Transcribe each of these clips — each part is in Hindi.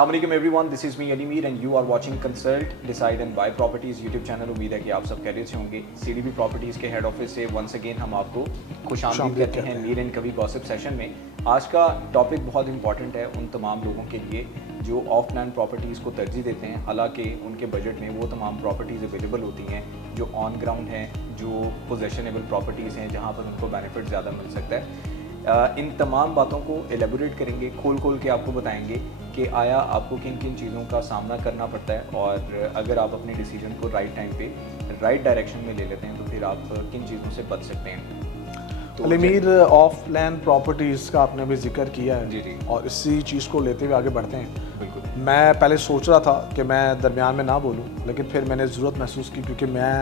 Assalamualaikum everyone, this is me Alimir and you are watching Consult Decide and Buy Properties YouTube channel. उम्मीद है कि आप सब खैरियत से होंगे। CDB प्रॉपर्टीज़ के हेड ऑफिस से वंस अगेन हम आपको खुशामदीद कहते हैं मीर एंड कवी गॉसिप सेशन में। आज का टॉपिक बहुत इंपॉर्टेंट है उन तमाम लोगों के लिए जो ऑफ लैंड प्रॉपर्टीज़ को तरजीह देते हैं, हालांकि उनके बजट में वो तमाम प्रॉपर्टीज़ अवेलेबल होती हैं जो ऑन ग्राउंड हैं, जो पोजेशनेबल प्रॉपर्टीज़ हैं, जहाँ पर उनको बेनिफिट ज़्यादा मिल सकता है। इन तमाम बातों को एलेबोरेट करेंगे, खोल के आपको बताएंगे कि आया आपको किन किन चीज़ों का सामना करना पड़ता है, और अगर आप अपने डिसीजन को राइट टाइम पे राइट डायरेक्शन में ले लेते हैं तो फिर आप किन चीज़ों से बच सकते हैं। तो अलीमीर, ऑफ लैंड प्रॉपर्टीज़ का आपने भी जिक्र किया है जी जी, और इसी चीज़ को लेते हुए आगे बढ़ते हैं। बिल्कुल। मैं पहले सोच रहा था कि मैं दरमियान में ना बोलूं, लेकिन फिर मैंने ज़रूरत महसूस की क्योंकि मैं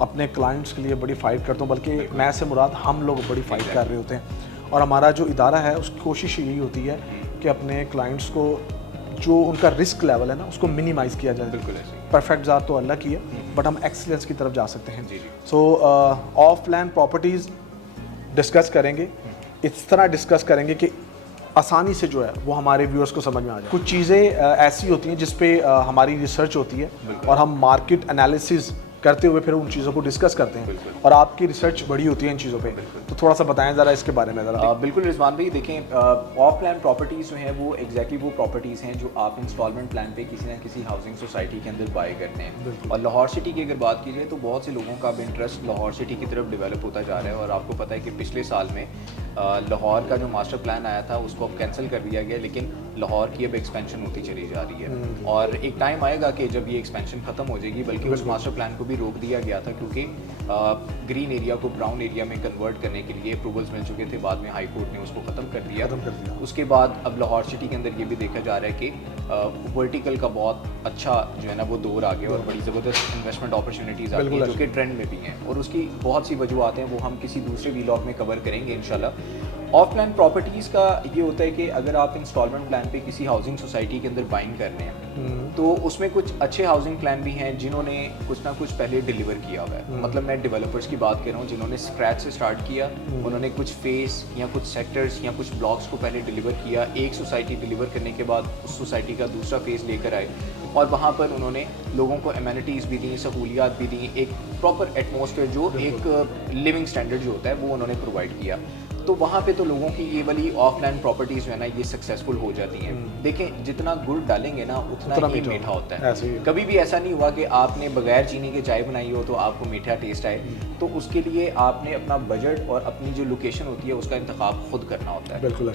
अपने क्लाइंट्स के लिए बड़ी फ़ाइट करता हूं, बल्कि मैं से मुराद हम लोग बड़ी फ़ाइट कर रहे होते हैं। और हमारा जो इदारा है उसकी कोशिश यही होती है कि अपने क्लाइंट्स को जो उनका रिस्क लेवल है ना उसको मिनिमाइज़ किया जाए। बिल्कुल ऐसे ही। परफेक्ट ज़ात तो अल्लाह की है, बट हम एक्सीलेंस की तरफ जा सकते हैं। जी जी। So of land properties discuss करेंगे, इस तरह डिस्कस करेंगे कि आसानी से जो है वो हमारे व्यूअर्स को समझ में आ जाए। कुछ चीज़ें ऐसी होती हैं जिस पे हमारी रिसर्च होती है और हम मार्केट एनालिसिस करते हुए फिर उन चीज़ों को डिस्कस करते हैं, और आपकी रिसर्च बड़ी होती है इन चीज़ों पे। तो थोड़ा सा बताएं ज़रा इसके बारे में ज़रा। बिल्कुल रिजवान भाई, देखें ऑफ लैंड प्रॉपर्टीज़ जो हैं वो एग्जैक्टली वो प्रॉपर्टीज़ हैं जो आप इंस्टॉलमेंट प्लान पे किसी न किसी हाउसिंग सोसाइटी के अंदर बाय करते हैं। और लाहौर सिटी की अगर बात की जाए तो बहुत से लोगों का अब इंटरेस्ट लाहौर सिटी की तरफ डेवलप होता जा रहा है। और आपको पता है कि पिछले साल में लाहौर का जो मास्टर प्लान आया था उसको अब कैंसिल कर दिया गया, लेकिन लाहौर की अब एक्सपेंशन होती चली जा रही है। और एक टाइम आएगा कि जब ये एक्सपेंशन ख़त्म हो जाएगी, बल्कि उस मास्टर प्लान को भी रोक दिया गया था क्योंकि ग्रीन एरिया को ब्राउन एरिया में कन्वर्ट करने के लिए अप्रूवल्स मिल चुके थे। बाद में हाई कोर्ट ने उसको ख़त्म कर दिया। उसके बाद अब लाहौर सिटी के अंदर ये भी देखा जा रहा है कि वर्टिकल का बहुत अच्छा जो है ना वो दौर आ गया और बड़ी ज़बरदस्त इन्वेस्टमेंट अपॉर्चुनिटीज़ आ गई जो कि ट्रेंड में भी हैं। और उसकी बहुत सी वजूहत हैं, वो हम किसी दूसरे व्लॉग में कवर करेंगे इंशाल्लाह। ऑफ लैंड प्रॉपर्टीज़ का ये होता है कि अगर आप इंस्टॉलमेंट प्लान पे किसी हाउसिंग सोसाइटी के अंदर बाइंग कर रहे हैं तो उसमें कुछ अच्छे हाउसिंग प्लान भी हैं जिन्होंने कुछ ना कुछ पहले डिलीवर किया हुआ है। मतलब मैं डेवलपर्स की बात कर रहा हूँ जिन्होंने स्क्रैच से स्टार्ट किया, उन्होंने कुछ फेस या कुछ सेक्टर्स या कुछ ब्लॉक्स को पहले डिलीवर किया। एक सोसाइटी डिलीवर करने के बाद उस सोसाइटी का दूसरा फेज़ लेकर आए और वहाँ पर उन्होंने लोगों को एमेनिटीज़ भी दी, सहूलियात भी दी, एक प्रॉपर एटमॉस्फेयर जो एक लिविंग स्टैंडर्ड जो होता है वो उन्होंने प्रोवाइड किया। तो वहाँ पे तो लोगों की ये वाली ऑफ लैंड प्रॉपर्टीज़ जो है ना ये सक्सेसफुल हो जाती हैं। देखें, जितना गुड़ डालेंगे ना उतना ही मीठा होता है। कभी भी ऐसा नहीं हुआ कि आपने बगैर चीनी के चाय बनाई हो तो आपको मीठा टेस्ट आए। तो उसके लिए आपने अपना बजट और अपनी जो लोकेशन होती है उसका इंतखाब खुद करना होता है। बिल्कुल।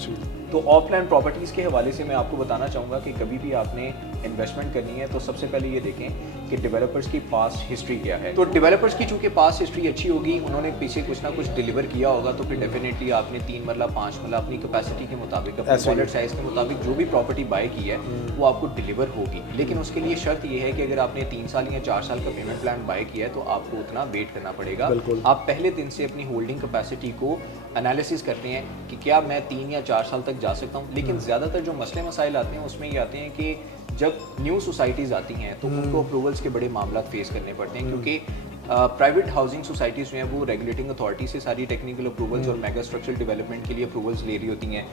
तो ऑफ लैंड प्रॉपर्टीज़ के हवाले से मैं आपको बताना चाहूँगा कि कभी भी आपने इन्वेस्टमेंट करनी है तो सबसे पहले ये देखें कि डेवलपर्स की पास्ट हिस्ट्री क्या है। तो डेवलपर्स की चूँकि पास्ट हिस्ट्री अच्छी होगी, उन्होंने पीछे कुछ ना कुछ डिलीवर किया होगा, तो फिर डेफिनेटली आपने 3 मरला 5 मरला अपनी कैपेसिटी के मुताबिक, अपने वॉलेट साइज़ के मुताबिक जो भी प्रॉपर्टी बाय की है वो आपको डिलीवर होगी। लेकिन उसके लिए शर्त ये है कि अगर आपने 3 साल या 4 साल का पेमेंट प्लान बाय किया है तो आपको उतना वेट करना पड़ेगा। आप पहले दिन से अपनी होल्डिंग कैपेसिटी को एनालिसिस करते हैं कि क्या मैं 3 या 4 साल तक जा सकता हूँ। लेकिन ज़्यादातर जो मसले मसाइल आते हैं उसमें ये आते हैं कि जब न्यू सोसाइटीज़ आती हैं तो उनको अप्रूवल्स के बड़े मामला फेस करने पड़ते हैं, क्योंकि प्राइवेट हाउसिंग सोसाइटीज़ जो हैं वो रेगुलेटिंग अथॉरिटी से सारी टेक्निकल अप्रूवल्स और मेगा स्ट्रक्चरल डेवलपमेंट के लिए अप्रूवल्स ले रही होती हैं।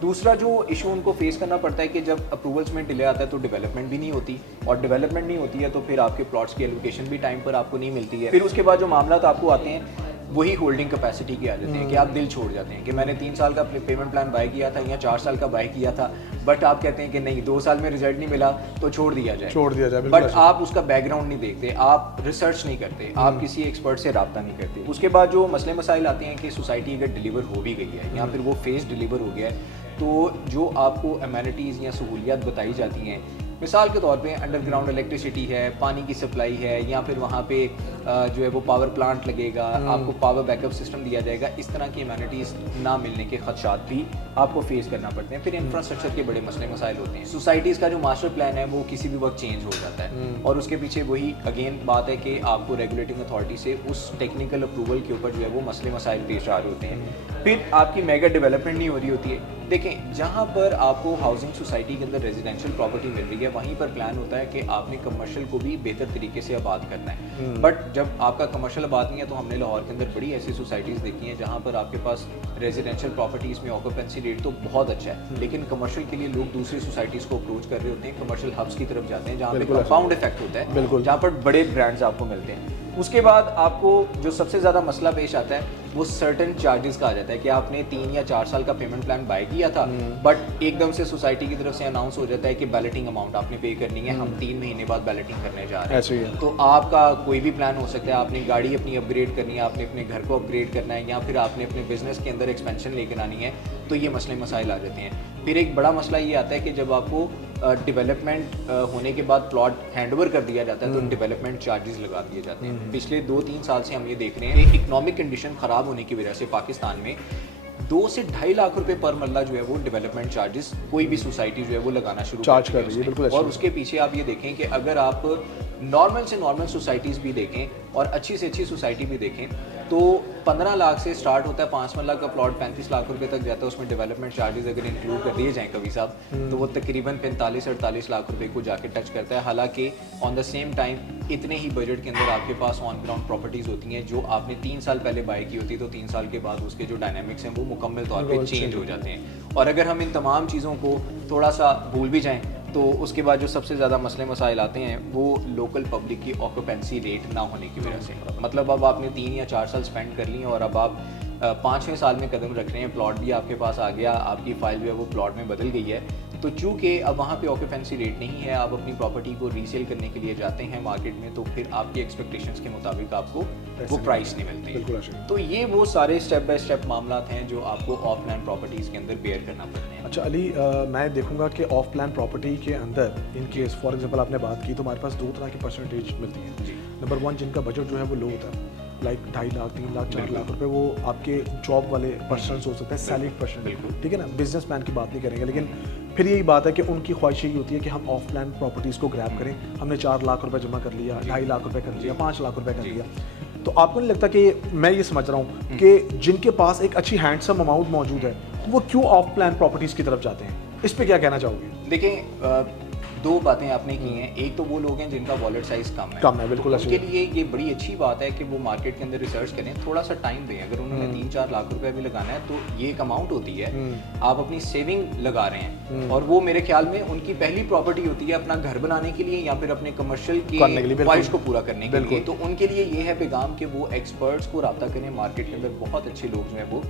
दूसरा जो इशू उनको फेस करना पड़ता है कि जब अप्रूवल्स में डिले आता है तो डेवलपमेंट भी नहीं होती, और डेवलपमेंट नहीं होती है तो फिर आपके प्लॉट्स की एलोकेशन भी टाइम पर आपको नहीं मिलती है। फिर उसके बाद जो मामला आपको आते हैं वही होल्डिंग कैपेसिटी के आ जाते हैं कि आप दिल छोड़ जाते हैं कि मैंने 3 साल का पेमेंट प्लान बाय किया था या 4 साल का बाय किया था, बट आप कहते हैं कि नहीं 2 साल में रिजल्ट नहीं मिला तो छोड़ दिया जाए। बट आप उसका बैकग्राउंड नहीं देखते, आप रिसर्च नहीं करते, आप किसी एक्सपर्ट से रब्ता नहीं करते। उसके बाद जो मसले मसाइल आते हैं कि सोसाइटी अगर डिलीवर हो भी गई है या फिर वो फेज डिलीवर हो गया है तो जो आपको एमेनिटीज़ या सहूलियात बताई जाती हैं, मिसाल के तौर पे अंडरग्राउंड इलेक्ट्रिसिटी है, पानी की सप्लाई है, या फिर वहाँ पे जो है वो पावर प्लांट लगेगा, आपको पावर बैकअप सिस्टम दिया जाएगा, इस तरह की एमेनिटीज़ ना मिलने के खदशात भी आपको फेस करना पड़ते हैं। फिर इंफ्रास्ट्रक्चर के बड़े मसले मसाइल होते हैं। सोसाइटीज़ का जो मास्टर प्लान है वो किसी भी वक्त चेंज हो जाता है और उसके पीछे वही अगेन बात है कि आपको रेगुलेटिंग अथॉरिटी से उस टेक्निकल अप्रूवल के ऊपर जो है वो मसले मसाइल पेश आ रहे होते हैं। फिर आपकी मेगा डेवलपमेंट नहीं हो रही होती है, देखें, जहाँ पर आपको हाउसिंग सोसाइटी के अंदर रेजिडेंशियल प्रॉपर्टी मिल रही है, वहीं पर प्लान होता है कि आपने कमर्शियल को भी बेहतर तरीके से आबाद करना है। बट जब आपका कमर्शियल आबाद नहीं है, तो हमने लाहौर के अंदर बड़ी ऐसी सोसाइटीज़ देखी हैं जहाँ पर आपके पास रेजिडेंशियल प्रॉपर्टीज़ में ऑक्यूपेंसी रेट तो बहुत अच्छा है, लेकिन कमर्शियल के लिए लोग दूसरी सोसाइटीज़ को अप्रोच कर रहे होते हैं, कमर्शियल हब्स की तरफ जाते हैं, जहाँ पे कंपाउंड इफेक्ट होता है, जहाँ पर बड़े ब्रांड्स आपको मिलते हैं। उसके बाद आपको जो सबसे ज़्यादा मसला पेश आता है वो सर्टन चार्जेस का आ जाता है कि आपने 3 या 4 साल का पेमेंट प्लान बाय किया था, बट एकदम से सोसाइटी की तरफ से अनाउंस हो जाता है कि बैलेटिंग अमाउंट आपने पे करनी है, हम 3 महीने बाद बैलेटिंग करने जा रहे हैं। तो आपका कोई भी प्लान हो सकता है, आपने गाड़ी अपनी अपग्रेड करनी है, आपने अपने घर को अपग्रेड करना है, या फिर आपने अपने बिजनेस के अंदर एक्सपेंशन लेकर आनी है, तो ये मसले मसाइल आ जाते हैं। फिर एक बड़ा मसला ये आता है कि जब आपको डेवलपमेंट होने के बाद प्लॉट हैंडओवर कर दिया जाता है तो डेवलपमेंट चार्जेस लगा दिए जाते हैं। पिछले 2-3 साल से हम ये देख रहे हैं कि इकोनॉमिक कंडीशन ख़राब होने की वजह से पाकिस्तान में 2 से 2.5 लाख रुपए पर मरला जो है वो डेवलपमेंट चार्जेस कोई भी सोसाइटी जो है वो लगाना शुरू चार्ज कर रही है। बिल्कुल। और उसके पीछे आप ये देखें कि अगर आप नॉर्मल से नॉर्मल सोसाइटीज़ भी देखें और अच्छी से अच्छी सोसाइटी भी देखें तो 15 लाख से स्टार्ट होता है, 5 लाख का प्लॉट 35 लाख रुपए तक जाता है। उसमें डेवलपमेंट चार्जेस अगर इंक्लूड कर दिए जाएं कभी साहब, तो वो तकरीबन 45-48 लाख रुपए को जाके टच करता है। हालांकि ऑन द सेम टाइम इतने ही बजट के अंदर आपके पास ऑन ग्राउंड प्रॉपर्टीज़ होती हैं जो आपने 3 साल पहले बाय की होती है, तो 3 साल के बाद उसके जो डायनामिक्स हैं वो मुकम्मल तौर पर चेंज हो जाते हैं। और अगर हम इन तमाम चीज़ों को थोड़ा सा भूल भी जाएँ तो उसके बाद जो सबसे ज़्यादा मसले मसाइल आते हैं वो लोकल पब्लिक की ऑक्यूपेंसी रेट ना होने की वजह से। मतलब अब आपने 3 या 4 साल स्पेंड कर लिए और अब आप 5वें साल में कदम रख रहे हैं, प्लॉट भी आपके पास आ गया, आपकी फाइल जो है वो प्लॉट में बदल गई है, तो चूँकि अब वहाँ पे ऑक्यूपेंसी रेट नहीं है, आप अपनी प्रॉपर्टी को रीसेल करने के लिए जाते हैं मार्केट में, तो फिर आपकी एक्सपेक्टेशंस के मुताबिक आपको वो प्राइस नहीं मिलते हैं। तो ये वो सारे स्टेप बाय स्टेप मामला हैं जो आपको ऑफ प्लान प्रॉपर्टीज़ के अंदर बेयर करना पड़ते हैं। अच्छा अली, मैं देखूंगा कि ऑफ प्लान प्रॉपर्टी के अंदर इन केस फॉर एग्जांपल आपने बात की तो हमारे पास 2 तरह की परसेंटेज मिलती है। नंबर 1 जिनका बजट जो है वो लो होता है, लाइक 2.5 लाख 3 लाख 4 लाख रुपए, वो आपके जॉब वाले पर्सन हो सकते हैं, सैलरीड पर्सन, ठीक है ना, बिजनेसमैन की बात नहीं करेंगे। लेकिन फिर यही बात है कि उनकी ख्वाहिश यही होती है कि हम ऑफ प्लान प्रॉपर्टीज़ को ग्रैब करें, हमने 4 लाख रुपए जमा कर लिया, 2.5 लाख रुपए कर लिया, 5 लाख रुपए कर लिया। तो आपको नहीं लगता कि मैं ये समझ रहा हूँ कि जिनके पास एक अच्छी हैंडसम अमाउंट मौजूद है वो क्यों ऑफ प्लान प्रॉपर्टीज़ की तरफ जाते हैं? इस पे क्या कहना चाहोगे? देखें, 2 बातें आपने की हैं। एक तो वो लोग हैं जिनका वॉलेट साइज कम है, बिल्कुल। उनके लिए ये बड़ी अच्छी बात है कि वो मार्केट के अंदर रिसर्च करें, थोड़ा सा टाइम दें। अगर उन्होंने 3-4 लाख रुपए भी लगाना है तो ये एक अमाउंट होती है, आप अपनी सेविंग लगा रहे हैं, और वो मेरे ख्याल में उनकी पहली प्रॉपर्टी होती है अपना घर बनाने के लिए या फिर अपने कमर्शियल की ख्वाहिश को पूरा करने के लिए। तो उनके लिए ये है पैगाम कि वो एक्सपर्ट्स को रब्ता करें। मार्केट के अंदर बहुत अच्छे लोग जो है वो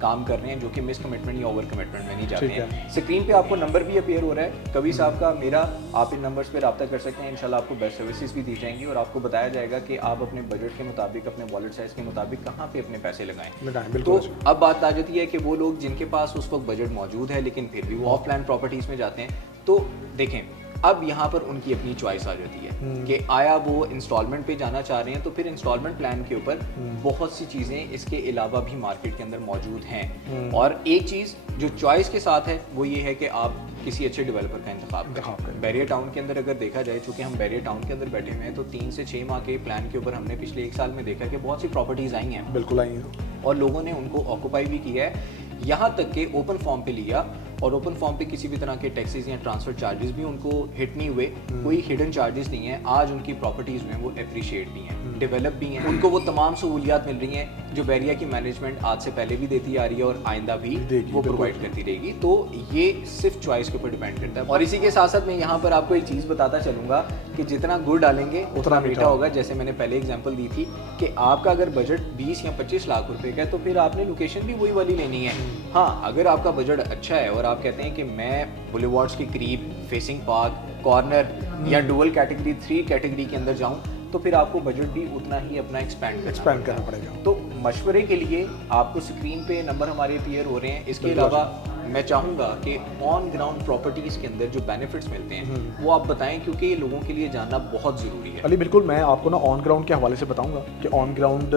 काम कर रहे हैं जो कि मिस कमिटमेंट या ओवर कमिटमेंट में नहीं जाते हैं। स्क्रीन पे आपको नंबर भी अपीयर हो रहा है कभी साहब का, मेरा, आप इन नंबर्स पे रब्ता कर सकते हैं। इंशाल्लाह आपको बेस्ट सर्विसेज भी दी जाएंगी और आपको बताया जाएगा कि आप अपने बजट के मुताबिक, अपने वॉलेट साइज के मुताबिक कहाँ पे अपने पैसे लगाएं। तो अब बात आ जाती है कि वो लोग जिनके पास उस वक्त बजट मौजूद है लेकिन फिर भी वो ऑफ प्लान प्रॉपर्टीज़ में जाते हैं, तो देखें अब यहाँ पर उनकी अपनी चॉइस आ जाती है कि आया वो इंस्टॉलमेंट पे जाना चाह रहे हैं, तो फिर इंस्टॉलमेंट प्लान के ऊपर बहुत सी चीज़ें इसके अलावा भी मार्केट के अंदर मौजूद हैं। और एक चीज़ जो चॉइस के साथ है वो ये है कि आप किसी अच्छे डेवलपर का इंतखाब करें। बैरियर टाउन के अंदर अगर देखा जाए, चूँकि हम बैरियर टाउन के अंदर बैठे हुए हैं, तो 3 से 6 माह के प्लान के ऊपर हमने पिछले 1 साल में देखा कि बहुत सी प्रॉपर्टीज़ आई हैं, बिल्कुल आई हैं, और लोगों ने उनको ऑक्यूपाई भी किया है, यहाँ तक कि ओपन फॉर्म पे लिया, और ओपन फॉर्म पे किसी भी तरह के टैक्सेस या ट्रांसफर चार्जेस भी उनको हिट नहीं हुए, कोई हिडन चार्जेस नहीं है। आज उनकी प्रॉपर्टीज़ में वो अप्रिशिएट भी हैं, डेवलप भी हैं, उनको वो तमाम सहूलियात मिल रही हैं जो बैरिया की मैनेजमेंट आज से पहले भी देती आ रही है और आइंदा भी वो प्रोवाइड करती रहेगी। तो ये सिर्फ चॉइस के ऊपर डिपेंड करता है। और इसी के साथ साथ मैं यहाँ पर आपको एक चीज़ बताता चलूँगा कि जितना गुड़ डालेंगे उतना मीठा होगा। जैसे मैंने पहले एग्जाम्पल दी थी कि आपका अगर बजट 20 या 25 लाख रुपए का है तो फिर आपने लोकेशन भी वही वाली लेनी है। हाँ, अगर आपका बजट अच्छा है और आप कहते हैं कि मैं बुलेवार्ड्स के करीब, फेसिंग पार्क, कॉर्नर या डुअल कैटेगरी 3 कैटेगरी के अंदर जाऊं, तो फिर आपको बजट भी उतना ही अपना एक्सपेंड करना पड़ेगा। तो मशवरे के लिए आपको स्क्रीन पे नंबर हमारे अपीयर हो रहे हैं। इसके अलावा मैं चाहूँगा कि ऑन ग्राउंड प्रॉपर्टीज़ के अंदर जो बेनिफिट्स मिलते हैं वो आप बताएं, क्योंकि ये लोगों के लिए जानना बहुत ज़रूरी है। अली बिल्कुल, मैं आपको ना ऑन ग्राउंड के हवाले से बताऊंगा कि ऑन ग्राउंड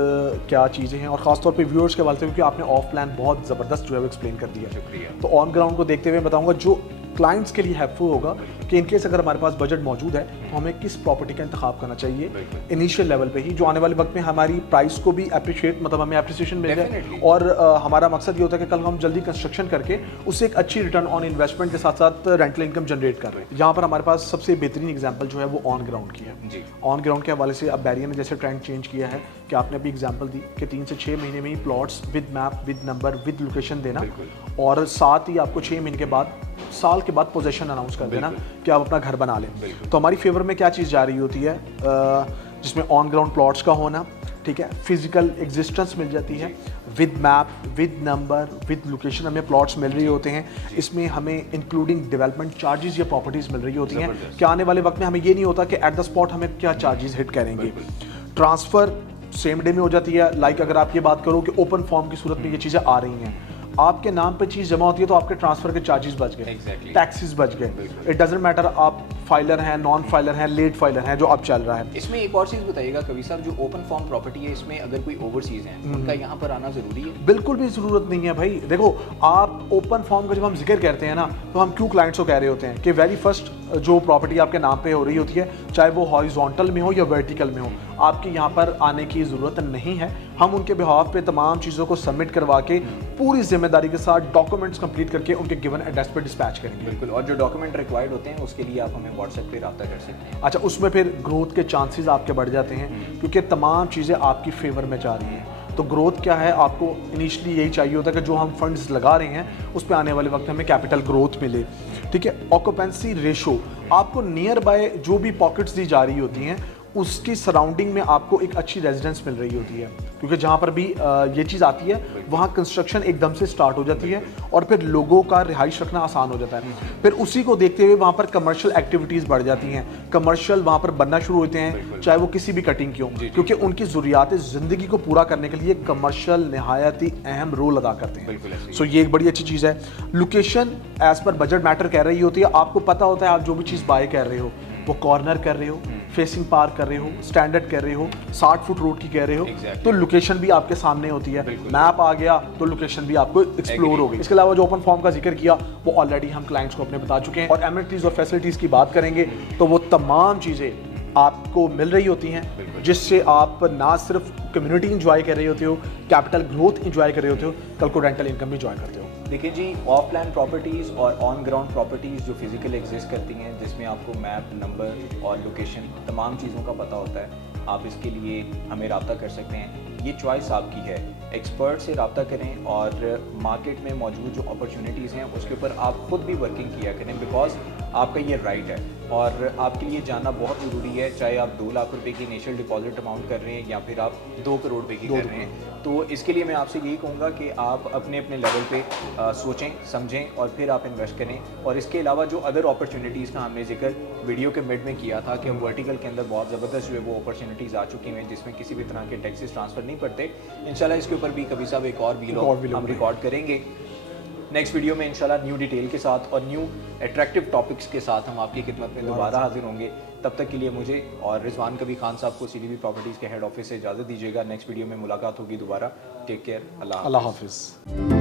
क्या चीज़ें हैं, और ख़ासतौर पे व्यूअर्स के हवाले से, क्योंकि आपने ऑफ प्लान बहुत ज़बरदस्त जो है वो एक्सप्लेन कर दिया। शुक्रिया। तो ऑन ग्राउंड को देखते हुए बताऊँगा जो क्लाइंट्स के लिए हेल्पफुल होगा कि इनकेस अगर हमारे पास बजट मौजूद है तो हमें किस प्रॉपर्टी का इंतखाब करना चाहिए इनिशियल लेवल पे ही, जो आने वाले वक्त में हमारी प्राइस को भी अप्रिशिएट, मतलब हमें अप्रिसिएशन मिल जाए। और हमारा मकसद ये होता है कि कल हम जल्दी कंस्ट्रक्शन करके उससे एक अच्छी रिटर्न ऑन इन्वेस्टमेंट के साथ साथ रेंटल इनकम जनरेट कर रहे हैं। यहाँ पर हमारे पास सबसे बेहतरीन एग्जाम्पल जो है वो ऑन ग्राउंड की है। ऑन ग्राउंड के हवाले से अब बैरियर ने जैसे ट्रेंड चेंज किया है कि आपने अभी एग्जाम्पल दी कि 3 से 6 महीने में ही plots with map, with number, with location देना, और साथ ही आपको 6 महीने के बाद, साल के बाद पोजीशन अनाउंस कर देना कि आप अपना घर बना लें। तो हमारी फेवर में क्या चीज़ जा रही होती है, जिसमें ऑन ग्राउंड प्लॉट्स का होना, ठीक है, फिजिकल एग्जिस्टेंस मिल जाती है, with map, with number, with location हमें प्लॉट्स मिल रही होते हैं। इसमें हमें इंक्लूडिंग डेवलपमेंट चार्जेस या प्रॉपर्टीज़ मिल रही होती हैं कि आने वाले वक्त में हमें ये नहीं होता कि एट द स्पॉट हमें क्या चार्जेस हिट करेंगे। ट्रांसफ़र सेम डे में हो जाती है। लाइक अगर आप ये बात करो कि ओपन फॉर्म की सूरत में ये चीज़ें आ रही हैं, आपके नाम पे चीज़ जमा होती है तो आपके ट्रांसफर के चार्जेस बच गए, टैक्सेस बच गए। इट डजंट मैटर आप फाइलर हैं, नॉन फाइलर हैं, लेट फाइलर हैं, जो अब चल रहा है। इसमें एक और चीज़ बताइएगा कवि साहब, जो ओपन फॉर्म प्रॉपर्टी है इसमें अगर कोई ओवरसीज है उनका यहाँ पर आना ज़रूरी है? बिल्कुल भी ज़रूरत नहीं है भाई। देखो, आप ओपन फॉर्म का जब हम जिक्र करते हैं ना, तो हम क्यों क्लाइंट्स को कह रहे होते हैं कि वेरी फर्स्ट जो प्रॉपर्टी आपके नाम पे हो रही होती है, चाहे वो हॉरिजॉन्टल में हो या वर्टिकल में हो, आपकी यहाँ पर आने की ज़रूरत नहीं है। हम उनके बिहाफ पे तमाम चीज़ों को सबमिट करवा के पूरी जिम्मेदारी के साथ डॉक्यूमेंट्स कंप्लीट करके उनके गिवन एड्रेस पे डिस्पैच करेंगे। बिल्कुल, और जो डॉक्यूमेंट रिक्वायर्ड होते हैं उसके लिए आप हमें व्हाट्सएप पे रब्ता कर सकते हैं। अच्छा, उसमें फिर ग्रोथ के चांसेस आपके बढ़ जाते हैं क्योंकि तमाम चीज़ें आपकी फेवर में जा रही हैं। तो ग्रोथ क्या है, आपको इनिशियली यही चाहिए होता है कि जो हम फंड्स लगा रहे हैं उस पर आने वाले वक्त हमें कैपिटल ग्रोथ मिले, ठीक है। ऑक्यूपेंसी रेशो, आपको नियर बाय जो भी पॉकेट्स दी जा रही होती हैं उसकी सराउंडिंग में आपको एक अच्छी रेजिडेंस मिल रही होती है, क्योंकि जहाँ पर भी ये चीज़ आती है वहाँ कंस्ट्रक्शन एकदम से स्टार्ट हो जाती है और फिर लोगों का रिहाइश रखना आसान हो जाता है। फिर उसी को देखते हुए वहाँ पर कमर्शियल एक्टिविटीज़ बढ़ जाती हैं, कमर्शियल वहाँ पर बनना शुरू होते हैं, चाहे वो किसी भी कटिंग की हो, क्योंकि उनकी ज़रूरियात ज़िंदगी को पूरा करने के लिए कमर्शियल नहायत ही अहम रोल अदा करते हैं। सो ये एक बड़ी अच्छी चीज़ है। Location as per budget matter कर रही होती है। आपको पता होता है आप जो भी चीज़ बाय कर रहे हो, वो कॉर्नर कर रहे हो, फेसिंग पार्क कर रहे हो, स्टैंडर्ड कर रहे हो, 60 फुट रोड की कह रहे हो, तो लोकेशन भी आपके सामने होती है। मैप आ गया तो लोकेशन भी आपको एक्सप्लोर हो गई। इसके अलावा जो ओपन फॉर्म का जिक्र किया वो ऑलरेडी हम क्लाइंट्स को अपने बता चुके हैं। और एमिनिटीज़ और फैसिलिटीज़ की बात करेंगे तो वो तमाम चीज़ें आपको मिल रही होती हैं जिससे आप ना सिर्फ कम्युनिटी इंजॉय कर रहे होते हो, कैपिटल ग्रोथ इंजॉय कर रहे होते हो, कल को रेंटल इनकम भी इंजॉय करते हो। देखिए जी, ऑफ लैंड प्रॉपर्टीज़ और ऑन ग्राउंड प्रॉपर्टीज़ जो फिजिकल एग्जिस्ट करती हैं, जिसमें आपको मैप, नंबर और लोकेशन तमाम चीज़ों का पता होता है, आप इसके लिए हमें रब्ता कर सकते हैं। ये चॉइस आपकी है। एक्सपर्ट से रब्ता करें और मार्केट में मौजूद जो अपॉर्चुनिटीज़ हैं उसके ऊपर आप खुद भी वर्किंग किया करें, बिकॉज आपका ये राइट है और आपके लिए जानना बहुत ज़रूरी है। चाहे आप 2 लाख रुपए की इनिशियल डिपॉजिट अमाउंट कर रहे हैं या फिर आप 2 करोड़ रुपए की कर रहे हैं, तो इसके लिए मैं आपसे यही कहूँगा कि आप अपने अपने लेवल पे सोचें, समझें और फिर आप इन्वेस्ट करें। और इसके अलावा जो अदर अपॉर्चुनिटीज़ का हमने जिक्र वीडियो के मिड में किया था कि वर्टिकल के अंदर बहुत ज़बरदस्त जो है वो अपॉर्चुनिटीज़ आ चुकी हैं जिसमें किसी भी तरह के टैक्सेस ट्रांसफ़र नहीं पड़ते। इंशाल्लाह इसके ऊपर भी कभी साहब एक और वीडियो हम रिकॉर्ड करेंगे नेक्स्ट वीडियो में इंशाल्लाह न्यू डिटेल के साथ और न्यू अट्रैक्टिव टॉपिक्स के साथ हम आपकी खिदमत में दोबारा हाजिर होंगे। तब तक के लिए मुझे और रिजवान कबीर खान साहब को CDB प्रॉपर्टीज़ के हेड ऑफिस से इजाज़त दीजिएगा। नेक्स्ट वीडियो में मुलाकात होगी दोबारा। Take care. अल्लाह हाफिज़।